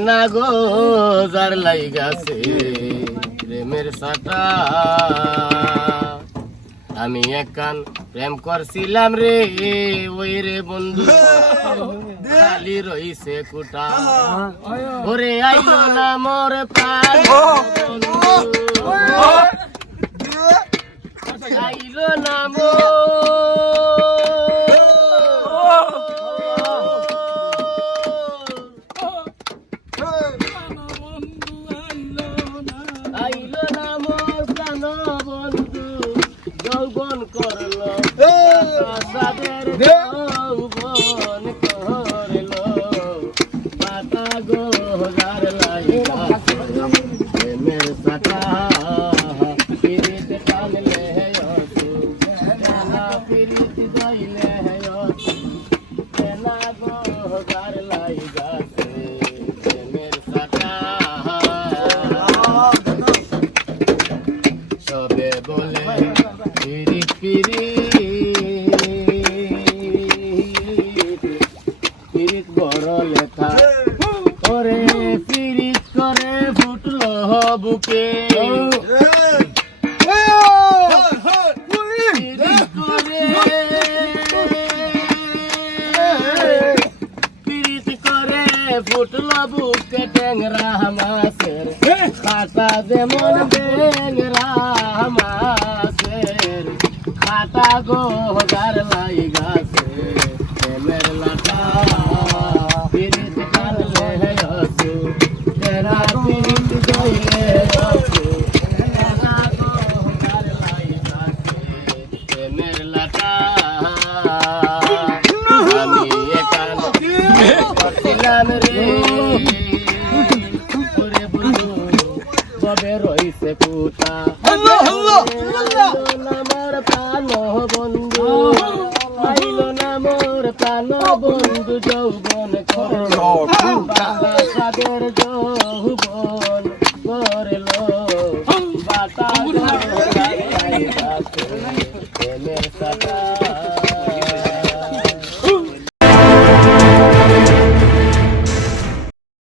কেনা গো যার লাইগাছে প্রেমের সাটা আমি একান প্রেম করছিলাম রে ওই রে বন্ধু খালি রইছে কুটা ওরে আইলো না মোর প্রাণ বন্ধু আইলো না আইলো না মোর প্রাণ বন্ধু যৌবন করলো সাদের যৌবন করলো পাতা গোজার লাইগা প্রেমের সাটা পিরিত টানলে হসু জানা পিরিত দইলে হসু জানা গোজার লাইগা প্রেমের সাটা সবে বলে পিরিত পিরিত বড় লেখা ওরে পিরিত করে ফুটলো বুকে পিরিত করে ফুটলো বুকে ট্যাংরা মাছের খাটা যেমন ট্যাংরা মাছের খাটা গোজার লাইগাছে প্রেমের লাটা পিরিত টানলে হসু তেরা পিরিত গইলে হসু খাটা গোজার লাইগাছে প্রেমের লাটা আমি একান করছিলাম রে ওরে বন্ধু ববে রইছে কুটা নামর প্রাণ বন্ধু আইলো না মোর প্রাণ বন্ধু যৌবন করলো সাদের যৌবন করলো বাতা প্রেমের সাটা